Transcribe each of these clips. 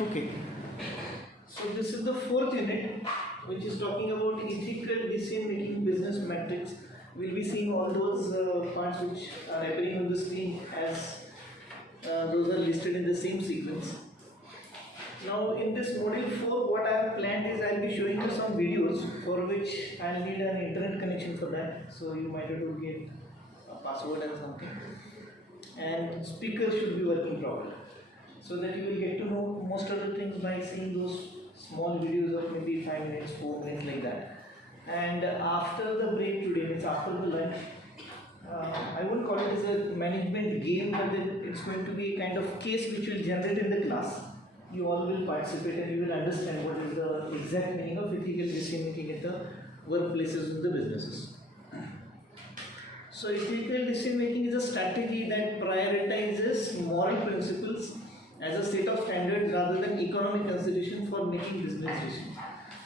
Okay, so this is the fourth unit, which is talking about ethical decision-making business metrics. We'll be seeing all those parts which are appearing on the screen as those are listed in the same sequence. Now, in this module 4, what I have planned is I'll be showing you some videos for which I'll need an internet connection for that. So you might have to get a password and something. And speakers should be working properly, so that you will get to know most of the things by seeing those small videos of maybe 5 minutes, 4 minutes like that. And after the break today, means after the lunch, I won't call it as a management game, but then it's going to be a kind of case which will generate in the class. You all will participate and you will understand what is the exact meaning of ethical decision making at the workplaces of the businesses. So ethical decision making is a strategy that prioritizes moral principles as a set of standards rather than economic consideration for making business decisions.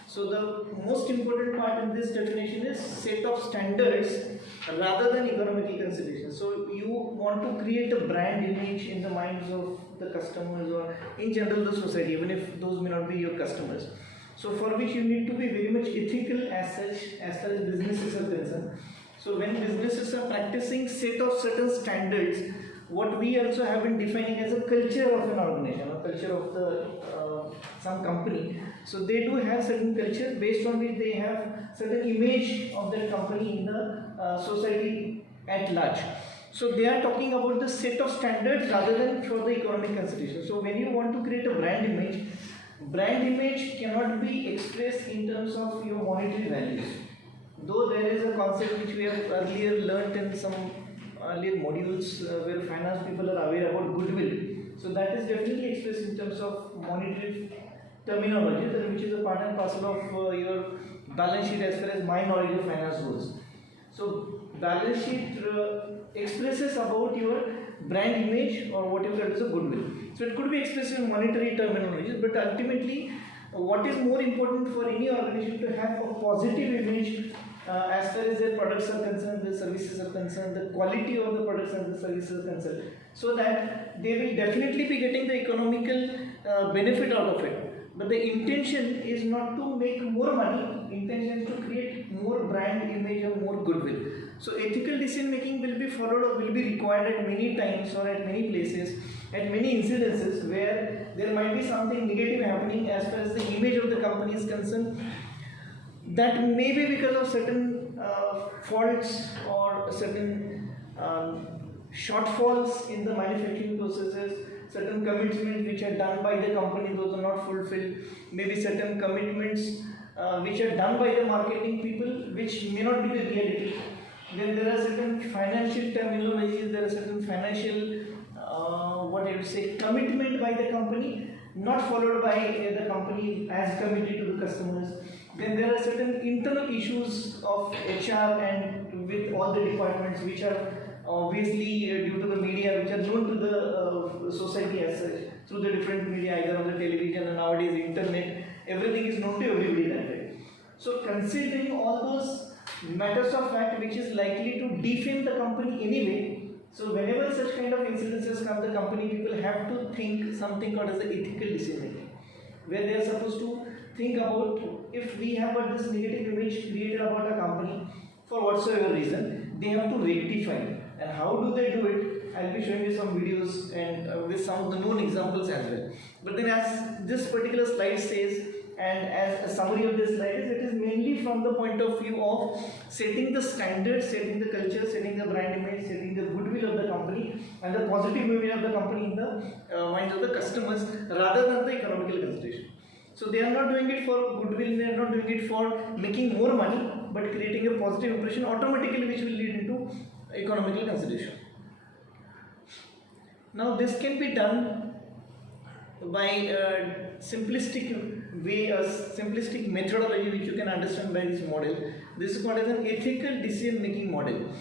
So the most important part in this definition is set of standards rather than economical consideration. So you want to create a brand image in the minds of the customers or in general the society, even if those may not be your customers. So for which you need to be very much ethical as such, as far as businesses are concerned. So when businesses are practicing set of certain standards, what we also have been defining as a culture of an organization, a culture of the some company. So they do have certain culture based on which they have certain image of that company in the society at large. So they are talking about the set of standards rather than for the economic consideration. So when you want to create a brand image cannot be expressed in terms of your monetary values. Though there is a concept which we have earlier learnt in some earlier modules where finance people are aware about goodwill. So that is definitely expressed in terms of monetary terminology, which is a part and parcel of your balance sheet as far as my knowledge of finance goes. So balance sheet expresses about your brand image or what you call as a goodwill. So it could be expressed in monetary terminology, but ultimately what is more important for any organization to have a positive image as far as their products are concerned, the services are concerned, the quality of the products and the services are concerned, so that they will definitely be getting the economical benefit out of it. But the intention is not to make more money, intention is to create more brand image or more goodwill. So ethical decision making will be followed or will be required at many times or at many places, at many incidences where there might be something negative happening as far as the image of the company is concerned. That may be because of certain faults or certain shortfalls in the manufacturing processes, certain commitments which are done by the company, those are not fulfilled, maybe certain commitments which are done by the marketing people which may not be the reality. Then there are certain financial terminologies, there are certain financial commitment by the company not followed by the company as committed to the customers. Then there are certain internal issues of HR and with all the departments which are obviously due to the media, which are known to the society as such through the different media, either on the television and nowadays internet. Everything is known to everybody that way. So considering all those matters of fact which is likely to defame the company anyway, so whenever such kind of incidences come, the company people have to think something called as the ethical decision making, where they are supposed to think about if we have got this negative image created about a company for whatsoever reason, they have to rectify it. And how do they do it? I'll be showing you some videos and with some of the known examples as well. But then as this particular slide says, and as a summary of this slide is, it is mainly from the point of view of setting the standards, setting the culture, setting the brand image, setting the goodwill of the company and the positive image of the company in the minds of the customers rather than the economical consideration. So they are not doing it for goodwill, they are not doing it for making more money, but creating a positive impression automatically which will lead into economical consideration. Now this can be done by a simplistic way, a simplistic methodology which you can understand by this model. This is called as an ethical decision making model,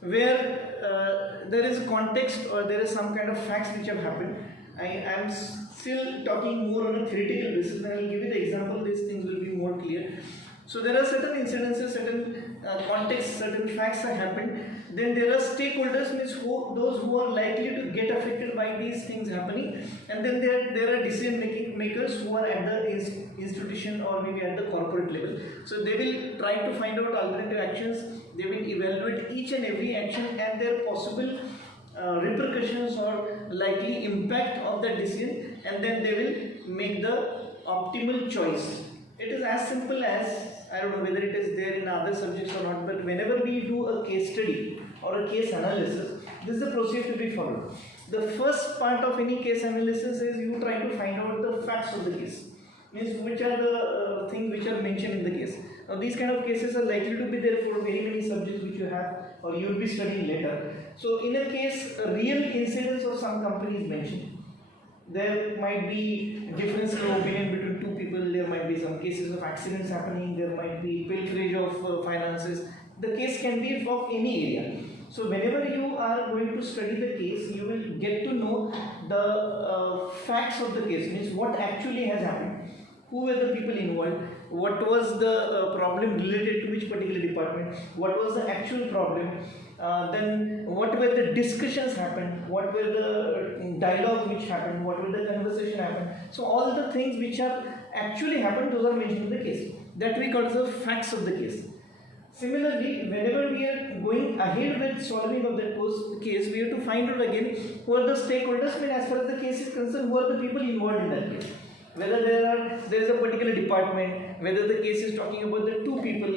where there is a context or there is some kind of facts which have happened. I am still talking more on a theoretical basis, and I will give you the example, these things will be more clear. So there are certain incidences, certain context, certain facts have happened. Then there are stakeholders, means those who are likely to get affected by these things happening. And then there are decision makers who are at the institution or maybe at the corporate level. So they will try to find out alternative actions. They will evaluate each and every action and their possible repercussions or likely impact of that decision, and then they will make the optimal choice. It is as simple as, I don't know whether it is there in other subjects or not, but whenever we do a case study or a case analysis, this is the procedure to be followed. The first part of any case analysis is you try to find out the facts of the case, means which are the things which are mentioned in the case. Now these kind of cases are likely to be there for very many subjects which you have or you will be studying later. So in a case, a real incidence of some company is mentioned. There might be difference in opinion between two people, there might be some cases of accidents happening, there might be pilferage of finances. The case can be of any area. So whenever you are going to study the case, you will get to know the facts of the case, means what actually has happened, who were the people involved, what was the problem related to which particular department, what was the actual problem, then what were the discussions happened, what were the dialogue which happened, what were the conversation happened. So all the things which are actually happened, those are mentioned in the case. That we call the facts of the case. Similarly, whenever we are going ahead with solving of that case, we have to find out again who are the stakeholders, I mean, as far as the case is concerned, who are the people involved in that case. Whether there is a particular department, whether the case is talking about the two people,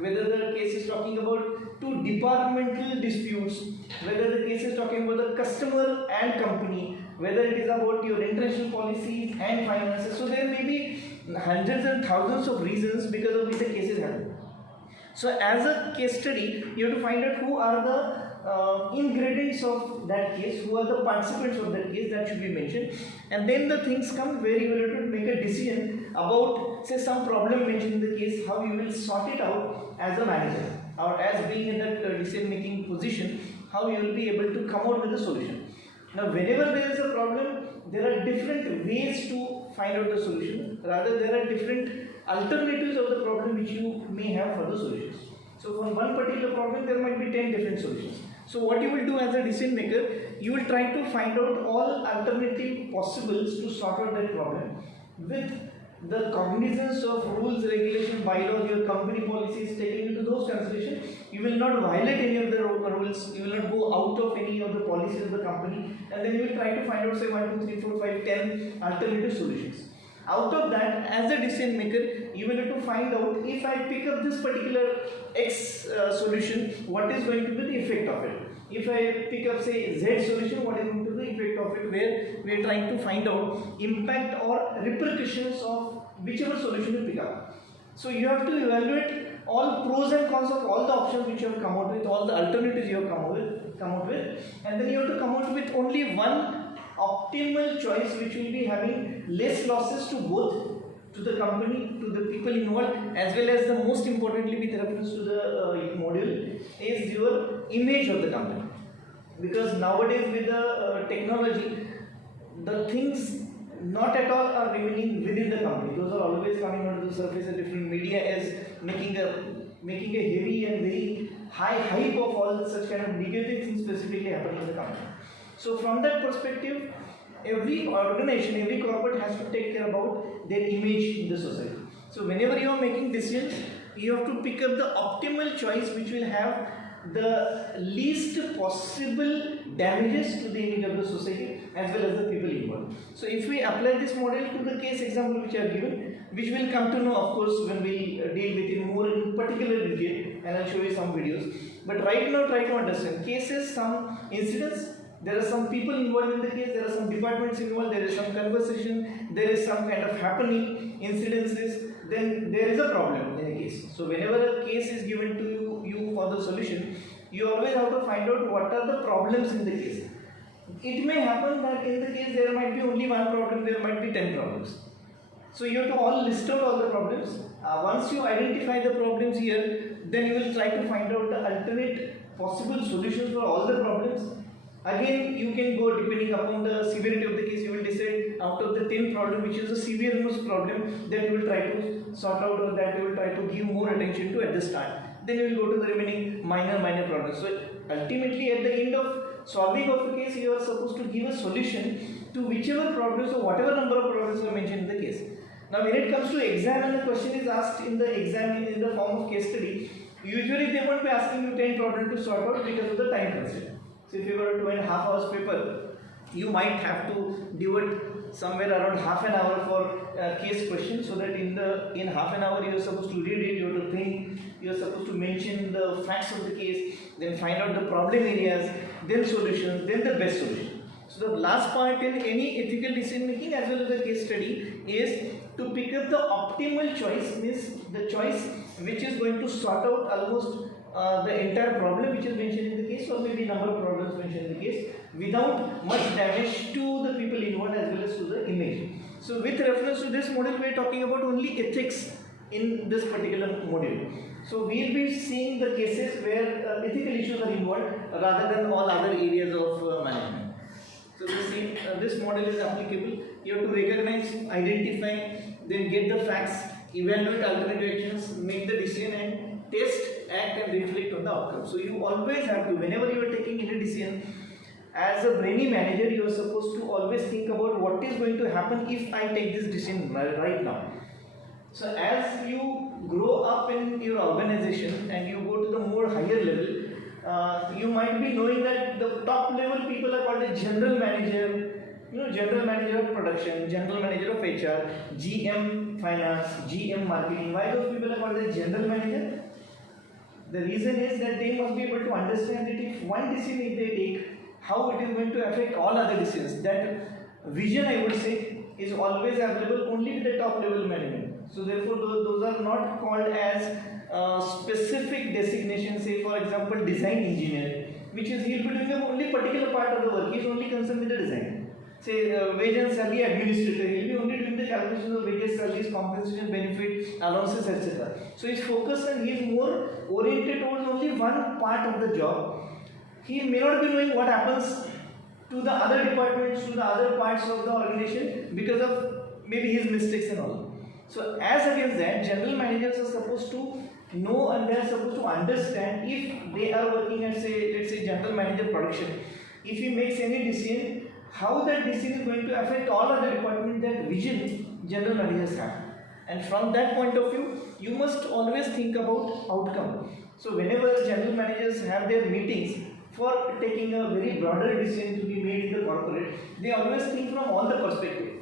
whether the case is talking about two departmental disputes, whether the case is talking about the customer and company, whether it is about your international policies and finances. So there may be hundreds and thousands of reasons because of which the cases happen. So as a case study, you have to find out who are the ingredients of that case, who are the participants of that case, that should be mentioned. And then the things come where you will have to make a decision about, say, some problem mentioned in the case, how you will sort it out as a manager or as being in that decision making position, how you will be able to come out with a solution. Now whenever there is a problem, there are different ways to find out the solution, rather there are different alternatives of the problem which you may have for the solutions. So for one particular problem, there might be 10 different solutions. So what you will do as a decision maker, you will try to find out all alternative possibles to sort out that problem with the cognizance of rules, regulation, bylaws, your company policies taken into those considerations. You will not violate any of the rules, you will not go out of any of the policies of the company, and then you will try to find out, say, 1, 2, 3, 4, 5, 10 alternative solutions. Out of that, as a decision maker, you will have to find out, if I pick up this particular X solution, what is going to be the effect of it. If I pick up, say, Z solution, what is going to be the effect of it, where we are trying to find out impact or repercussions of whichever solution you pick up. So you have to evaluate all pros and cons of all the options which you have come out with, all the alternatives you have come out with, and then you have to come out with only one optimal choice which will be having less losses to both, to the company, to the people involved, as well as the most importantly with reference to the module is your image of the company. Because nowadays with the technology, the things not at all are remaining within the company. Those are always coming onto the surface, and different media is making a heavy and very high hype of all such kind of negative things specifically happening in the company. So from that perspective, every organization, every corporate has to take care about their image in the society. So whenever you are making decisions, you have to pick up the optimal choice which will have the least possible damages to the image of the society as well as the people involved. So if we apply this model to the case example which I have given, which we'll come to know of course when we deal with it more in particular detail, and I'll show you some videos. But right now try to understand cases, some incidents, there are some people involved in the case, there are some departments involved, there is some conversation, there is some kind of happening, incidences, then there is a problem in a case. So whenever a case is given to you for the solution, you always have to find out what are the problems in the case. It may happen that in the case there might be only one problem, there might be 10 problems. So you have to all list out all the problems. Once you identify the problems here, then you will try to find out the alternate possible solutions for all the problems. Again, you can go depending upon the severity of the case, you will decide out of the 10 problem which is the severest problem that you will try to sort out or that you will try to give more attention to at the start. then you will go to the remaining minor problems. So ultimately at the end of solving of a case, you are supposed to give a solution to whichever problems or whatever number of problems are mentioned in the case. Now when it comes to exam and the question is asked in the exam in the form of case study, usually they won't be asking you 10 problems to sort out because of the time constraint. So if you were 2.5 hours paper, you might have to devote somewhere around half an hour for case question, so that in half an hour you are supposed to read it, you have to think, you are supposed to mention the facts of the case, then find out the problem areas, then solutions, then the best solution. So the last part in any ethical decision making as well as the case study is to pick up the optimal choice, means the choice which is going to sort out almost the entire problem which is mentioned in the case, or maybe number of problems mentioned in the case, without much damage to the people involved as well as to the image. So with reference to this model, we are talking about only ethics in this particular module. So we will be seeing the cases where ethical issues are involved rather than all other areas of management. So this model is applicable. You have to recognize, identify, then get the facts, evaluate alternative actions, make the decision, and test, act and reflect on the outcome. So you always have to, whenever you are taking any decision, as a brainy manager, you are supposed to always think about what is going to happen if I take this decision right now. So as you grow up in your organization and you go to the more higher level, you might be knowing that the top level people are called a general manager, general manager of production, general manager of HR, GM finance, GM marketing. Why those people are called a general manager? The reason is that they must be able to understand that if one decision if they take, how it is going to affect all other decisions. That vision, I would say, is always available only with the top level management. So therefore those are not called as specific designations. Say for example design engineer, which is he will be doing only particular part of the work, he is only concerned with the design. Say wage and salary administrator, he will be only doing the calculation of wages, salaries, compensation, benefit, allowances, etc. So his focus and he is more oriented towards only one part of the job. He may not be knowing what happens to the other departments, to the other parts of the organization because of maybe his mistakes and all. So as against that, general managers are supposed to know and they are supposed to understand if they are working at let's say general manager production, if he makes any decision, how that decision is going to affect all other departments, that vision general managers have. And from that point of view, you must always think about outcome. So whenever general managers have their meetings for taking a very broader decision to be made in the corporate, they always think from all the perspectives.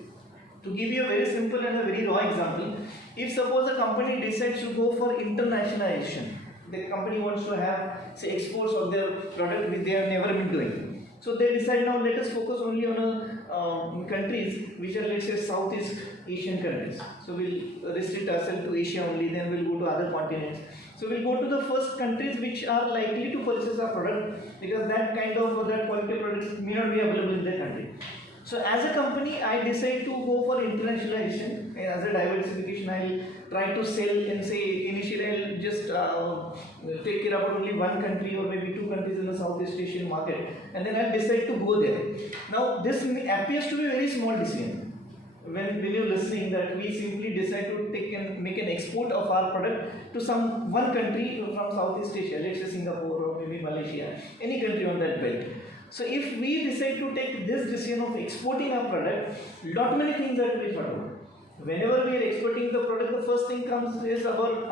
To give you a very simple and a very raw example, if suppose a company decides to go for internationalization, the company wants to have say exports of their product which they have never been doing. So they decide now let us focus only on countries which are, let's say, Southeast Asian countries. So we'll restrict ourselves to Asia only, then we'll go to other continents. So we'll go to the first countries which are likely to purchase our product, because that kind of that quality products may not be available in their country. So as a company, I decide to go for internationalization. As a diversification, I'll try to sell and say initially I'll just take care about only one country or maybe two countries in the Southeast Asian market, and then I'll decide to go there. Now this appears to be a very small decision. When you're listening that we simply decide to make an export of our product to one country from Southeast Asia, let's say Singapore or maybe Malaysia, any country on that belt. So if we decide to take this decision of exporting our product, lot many things are to be thought about. Whenever we are exporting the product, the first thing comes is about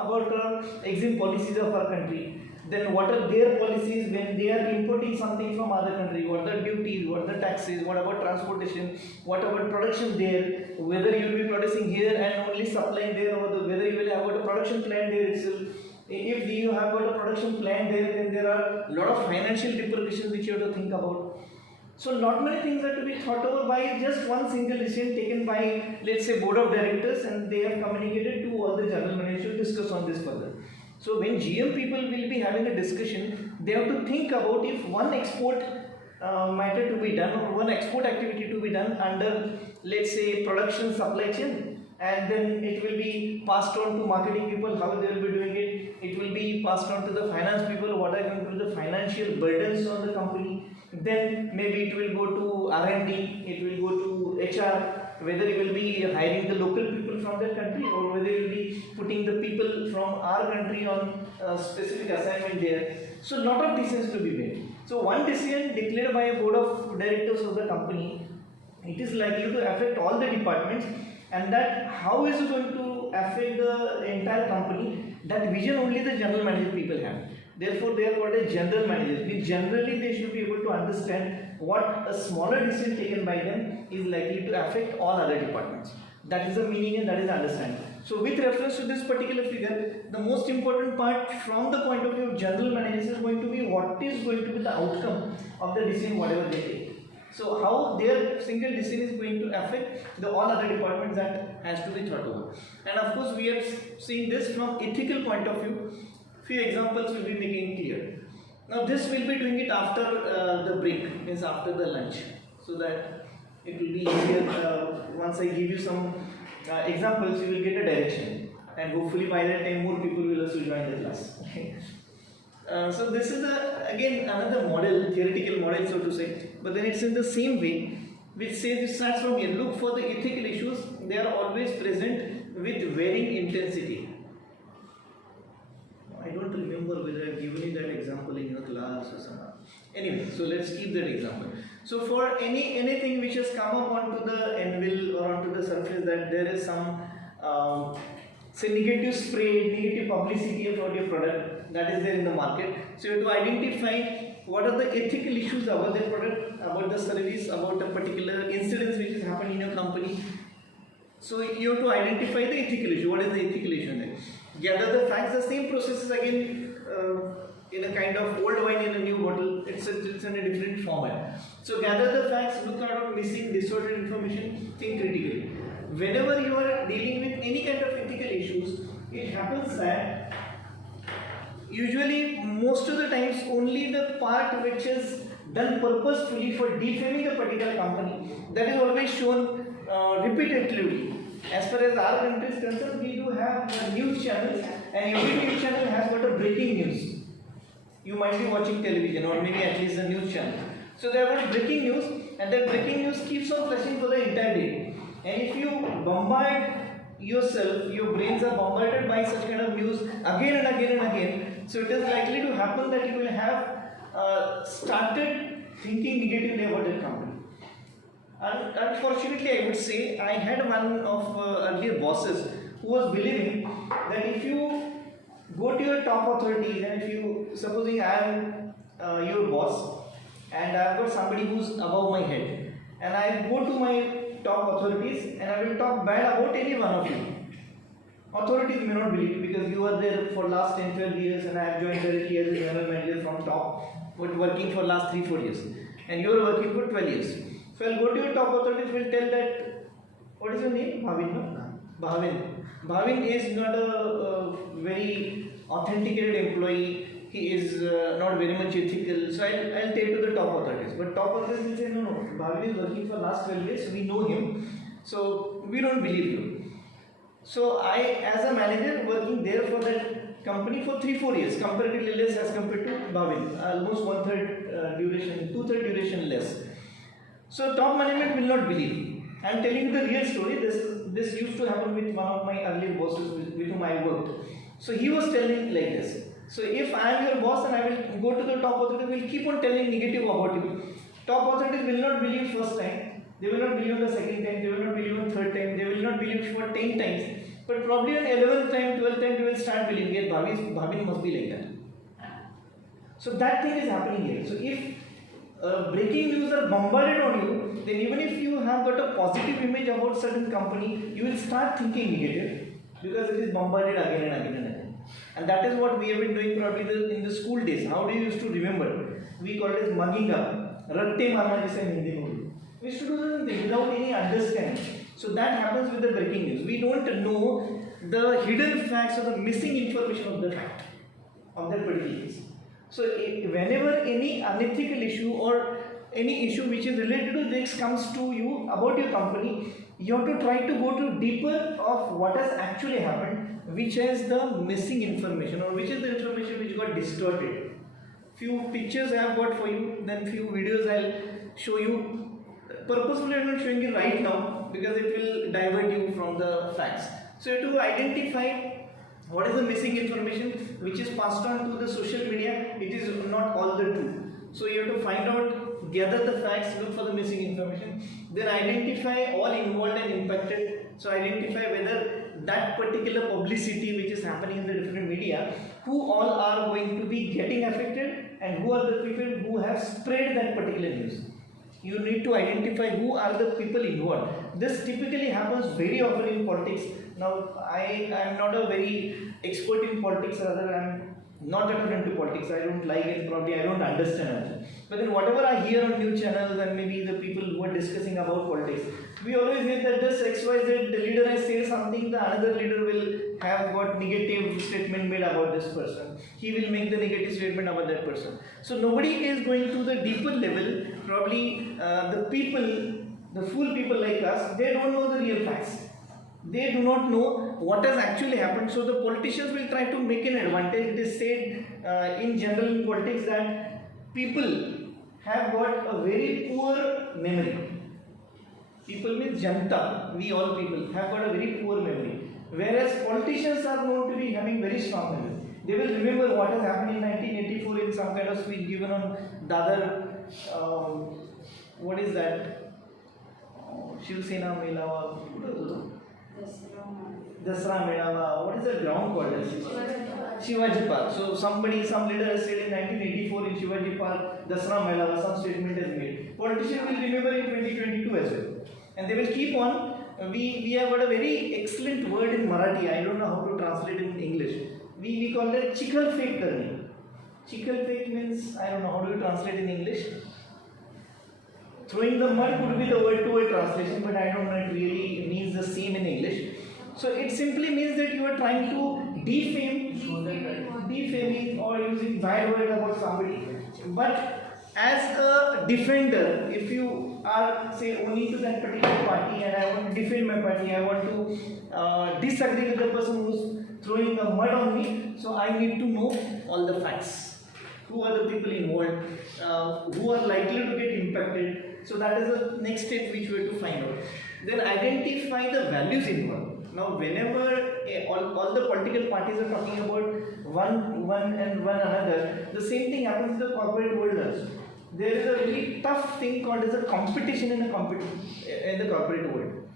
exim policies of our country. Then what are their policies when they are importing something from other country? What are the duties? What are the taxes? What about transportation? What about production there? Whether you will be producing here and only supplying there, or whether you will have a production plant there itself. If you have got a production plan there, then there are a lot of financial repercussions which you have to think about. So not many things are to be thought over by just one single decision taken by, let's say, board of directors, and they have communicated to all the general managers to discuss on this further. So when GM people will be having a discussion, they have to think about if one export matter to be done or one export activity to be done under, let's say, production supply chain, and then it will be passed on to marketing people, how they will be doing it. It will be passed on to the finance people, what are going to be the financial burdens on the company. Then maybe it will go to R&D, it will go to HR, whether it will be hiring the local people people from that country, or whether you'll be putting the people from our country on a specific assignment there. So lot of decisions to be made. So one decision declared by a board of directors of the company, it is likely to affect all the departments, and that how is it going to affect the entire company, that vision only the general manager people have. Therefore, they are called as general managers. Which generally they should be able to understand what a smaller decision taken by them is likely to affect all other departments. That is the meaning and that is the understanding. So with reference to this particular figure, the most important part from the point of view of general managers is going to be what is going to be the outcome of the decision whatever they take. So how their single decision is going to affect the all other departments, that has to be thought over. And of course we are seeing this from ethical point of view. Few examples will be making clear. Now this will be doing it after the break, means after the lunch, so that it will be easier. Once I give you some examples, you will get a direction, and hopefully by that time more people will also join the class. So this is again another model, theoretical model so to say, but then it's in the same way, which says it starts from here. Look for the ethical issues, they are always present with varying intensity. I don't remember whether I've given you that example in your class or something. Anyway, so let's keep that example. So for anything which has come up onto the anvil or onto the surface, that there is some say negative spray, negative publicity about your product that is there in the market. So you have to identify what are the ethical issues about the product, about the service, about a particular incident which has happened in your company. So you have to identify the ethical issue. What is the ethical issue there? Gather the facts. The same process is again in a kind of old wine in a new bottle. It's in a different format. So gather the facts, look out on missing, distorted information, think critically. Whenever you are dealing with any kind of ethical issues, it happens that usually most of the times only the part which is done purposefully for defaming a particular company, that is always shown repeatedly. As far as our country is concerned, we do have news channels, and every news channel has got a breaking news. You might be watching television or maybe at least a news channel. So there are breaking news, and that breaking news keeps on flashing for the entire day. And if you bombard yourself, your brains are bombarded by such kind of news again and again and again, so it is likely to happen that you will have started thinking negatively about that company. And unfortunately, I would say, I had one of earlier bosses who was believing that if you go to your top authorities, and if you, supposing I am your boss, and I have got somebody who's above my head, and I go to my top authorities and I will talk bad about any one of you. Authorities may not believe because you are there for last 10-12 years, and I have joined directly as a general manager from top, but working for last 3-4 years, and you are working for 12 years. So I'll go to your top authorities, will tell that, what is your name? Bhavin, no? Bhavin. Bhavin is not a very authenticated employee. He is not very much ethical. So I'll tell to the top authorities. But top authorities will say, no, Bhavin is working for last 12 years. We know him. So we don't believe you. So I, as a manager, working there for that company for 3-4 years, comparatively less as compared to Bhavin, almost 1/3 duration, 2/3 duration less. So top management will not believe. I am telling you the real story. This used to happen with one of my earlier bosses with whom I worked. So he was telling like this. So if I am your boss and I will go to the top authority, will keep on telling negative about you. Top authorities will not believe first time. They will not believe the second time. They will not believe on third time. They will not believe for 10 times. But probably on 11th time, 12th time, they will start believing it. Bhavin must be like that. So that thing is happening here. So if breaking news are bombarded on you, then even if you have got a positive image about certain company, you will start thinking negative because it is bombarded again and again and again. And that is what we have been doing probably in the school days. How do you used to remember? We call it as mugging up. Ratte marna jise Hindi mein bolu. We used to do something without any understanding. So that happens with the breaking news. We don't know the hidden facts or the missing information of the fact of that particular case. So whenever any unethical issue or any issue which is related to this comes to you about your company, you have to try to go to deeper of what has actually happened, which has the missing information or which is the information which got distorted. Few pictures I have got for you, then few videos I'll show you. Purposefully I'm not showing you right now because it will divert you from the facts. So you have to identify what is the missing information which is passed on to the social media. It is not all the truth. So you have to find out, gather the facts, look for the missing information, then identify all involved and impacted. So identify whether that particular publicity which is happening in the different media, who all are going to be getting affected and who are the people who have spread that particular news. You need to identify who are the people involved. This typically happens very often in politics. Now, I am not a very expert in politics, rather I am not attendant to politics. I don't like it, probably I don't understand it. But then whatever I hear on news channels and maybe the people who are discussing about politics, we always hear that this XYZ, the leader has said something, the another leader will have got negative statement made about this person. He will make the negative statement about that person. So nobody is going to the deeper level. Probably the people, the fool people like us, they don't know the real facts. They do not know what has actually happened. So the politicians will try to make an advantage. They said in general in politics that people have got a very poor memory. People means janta, we all people have got a very poor memory. Whereas politicians are known to be having very strong memory. They will remember what has happened in 1984 in some kind of speech given on Dadar, what is that? Shiv Sena Mela, Dasra Mela, what is the ground called? Shivaji Park. So some leader has said in 1984 in Shivaji Park, Dasra Mela, some statement is made. Politicians will remember in 2022 as well. And they will keep on. We have got a very excellent word in Marathi. I don't know how to translate it in English. We call it chikhal fake karni. Chikhal fake means, I don't know how do you translate in English. Throwing the mud could be the word-to-word translation, but I don't know it really means the same in English. So it simply means that you are trying to defaming or using bad words about somebody. But as a defender, if you are say owning to that particular party and I want to defend my party, I want to disagree with the person who's throwing the mud on me, so I need to know all the facts. Who are the people involved? Who are likely to get impacted? So that is the next step which we have to find out. Then identify the values involved. Now, whenever all the political parties are talking about one another, the same thing happens in the corporate world also. There is a really tough thing called as a competition in the corporate world.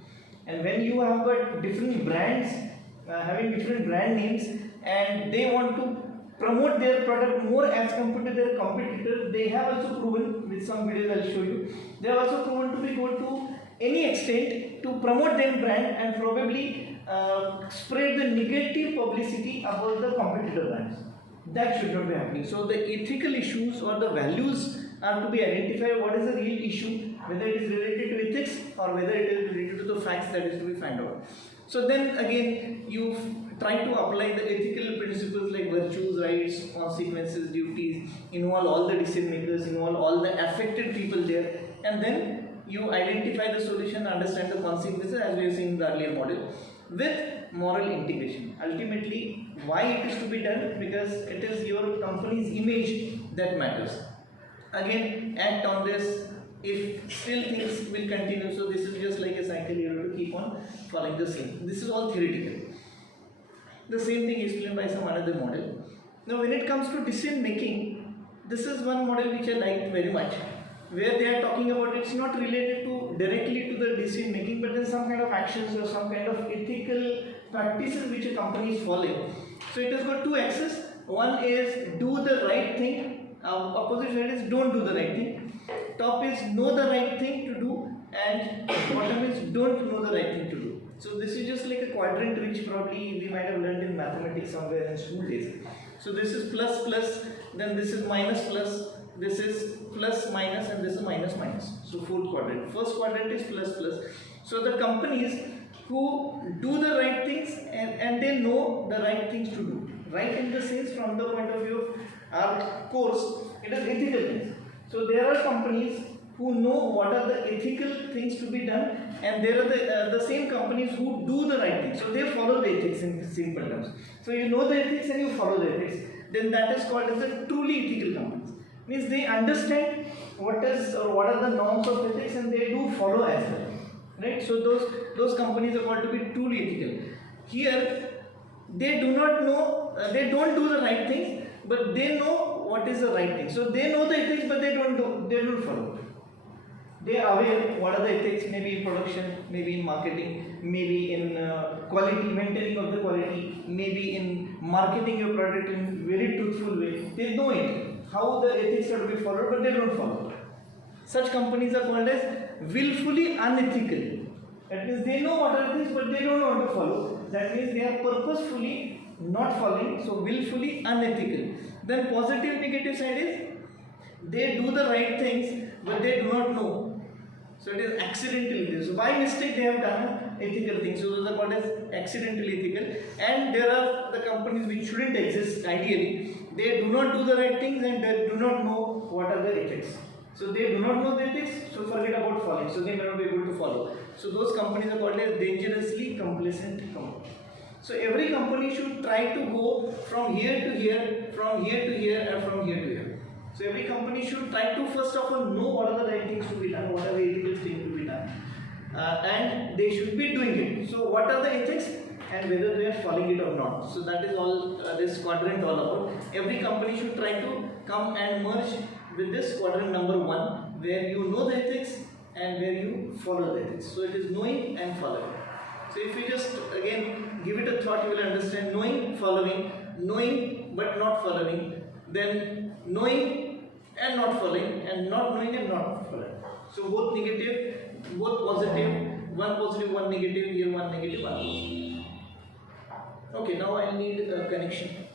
And when you have got different brands having different brand names and they want to promote their product more as compared to their competitors, they have also proven, with some videos I'll show you, they have also proven to be go to any extent to promote their brand and probably spread the negative publicity about the competitor brands. That should not be happening. So the ethical issues or the values are to be identified. What is the real issue, whether it is related to ethics or whether it is related to the facts that is to be found out. So then again, you try to apply the ethical principles like virtues, rights, consequences, duties, involve all the decision makers, involve all the affected people there, and then you identify the solution, understand the consequences as we have seen in the earlier model, with moral integration. Ultimately, why it is to be done? Because it is your company's image that matters. Again, act on this if still things will continue. So this is just like a cycle, you have to keep on following the same. This is all theoretical. The same thing is explained by some another model. Now when it comes to decision making, this is one model which I liked very much, where they are talking about it's not related to directly to the decision making, but there's some kind of actions or some kind of ethical practices which a company is following. So it has got two axes. One is do the right thing, opposite side is don't do the right thing. Top is know the right thing to do, and bottom is don't know the right thing to do. So this is just like a quadrant which probably we might have learned in mathematics somewhere in school days. So this is plus plus, then this is minus plus, this is plus minus, and this is minus minus. So fourth quadrant. First quadrant is plus plus. So the companies who do the right things and they know the right things to do. Right in the sense from the point of view of our course, it is ethical things. So there are companies who know what are the ethical things to be done, and there are the same companies who do the right thing. So they follow the ethics in simple terms. So you know the ethics and you follow the ethics. Then that is called as the truly ethical companies. Means they understand what are the norms of ethics and they do follow as well. right? So those companies are called to be truly ethical. Here, they do not know, they don't do the right things, but they know what is the right thing. So they know the ethics, but they don't follow. They are aware what are the ethics, maybe in production, maybe in marketing, maybe in quality, maintaining of the quality, maybe in marketing your product in very truthful way. They know it, how the ethics are to be followed, but they don't follow. Such companies are called as willfully unethical. That means they know what are things, but they don't know how to follow. That means they are purposefully not following, so willfully unethical. Then positive negative side is they do the right things, but they do not know. So it is accidental. So by mistake they have done ethical things. So those are called as accidentally ethical. And there are the companies which shouldn't exist ideally. They do not do the right things and they do not know what are the ethics. So they do not know the ethics, so forget about following. So they may not be able to follow. So those companies are called as dangerously complacent companies. So every company should try to go from here to here, from here to here, and from here to here. So every company should try to first of all know what are the right things to be done, what are the ethical things to be done, and they should be doing it. So what are the ethics and whether they are following it or not. So that is all this quadrant all about. Every company should try to come and merge with this quadrant number 1, where you know the ethics and where you follow the ethics. So it is knowing and following. So if you just again give it a thought, you will understand knowing, following, knowing but not following, then knowing and not following, and not knowing and not following. So both negative, both positive, one positive, one negative, here one negative, one positive. Okay, now I need a connection.